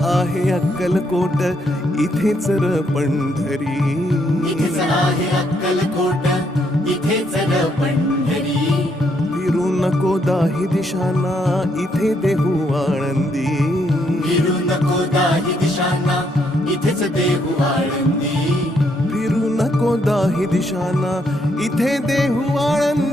आहे अक्कलकोट, इथेच र पंढरी. इथेच आहे अक्कलकोट, इथेच र पंढरी. फिरू नको दाही दिशांना, इथे देहू आळंदी. फिरू नको दाही दिशांना, इथेच देहू आळंदी. फिरू नको दाही दिशांना, इथे देहू आळंदी.